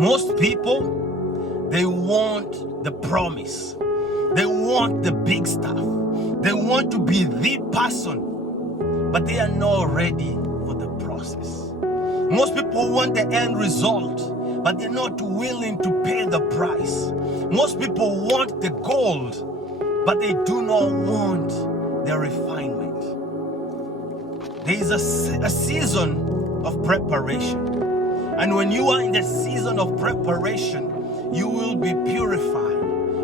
Most people, they want the promise. They want the big stuff. They want to be the person, but they are not ready for the process. Most people want the end result, but they're not willing to pay the price. Most people want the gold, but they do not want the refinement. There is a season of preparation. And when you are in the season of preparation, you will be purified.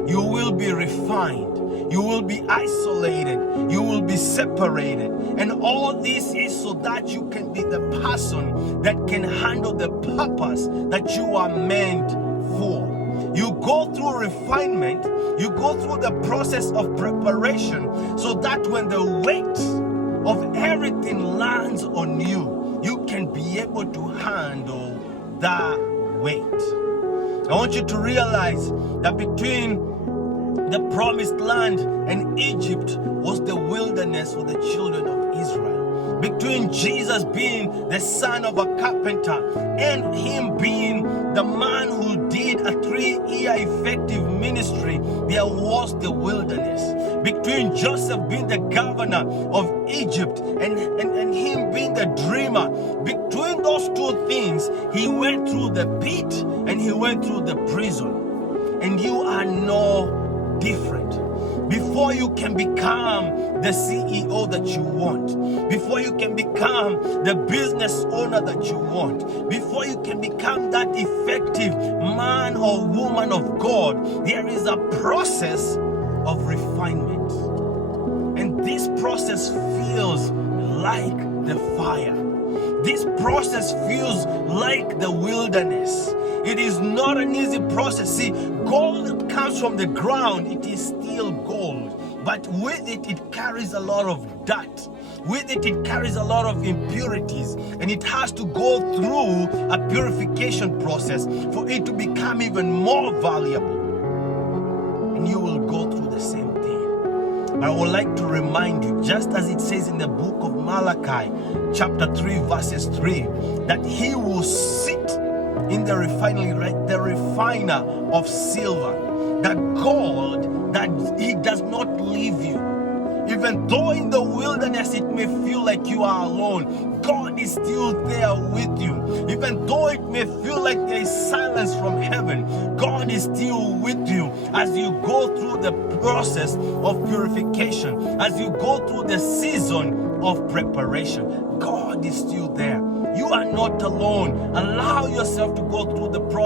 You will be refined. You will be isolated. You will be separated. And all this is so that you can be the person that can handle the purpose that you are meant for. You go through refinement. You go through the process of preparation so that when the weight of everything lands on you, you can be able to handle that weight. I want you to realize that between the promised land and Egypt was the wilderness for the children of Israel. Between Jesus being the son of a carpenter and him being the man who did a 3-year effective ministry, there was the wilderness. Between Joseph being the governor of Egypt and him being the dreamer, between those two things, he went through the pit and he went through the prison. And you are no different. Before you can become the CEO that you want, before you can become the business owner that you want, before you can become that effective man or woman of God, there is a process of refinement. And this process feels like the fire. This process feels like the wilderness. It is not an easy process. See, gold that comes from the ground, it is still gold. But with it, it carries a lot of dirt. With it, it carries a lot of impurities. And it has to go through a purification process for it to become even more valuable. And you will go through the same thing. I would like to remind you, just as it says in the book of Malachi, chapter 3, verses 3, that he will sit in the refinery, right? The refiner of silver, that gold, that he does not leave you. Even though in the wilderness it may feel like you are alone, God is still there with you. Even though it may feel like there is silence from heaven, God is still with you as you go through the process of purification, as you go through the season of preparation. God is still there. You are not alone. Allow yourself to go through the process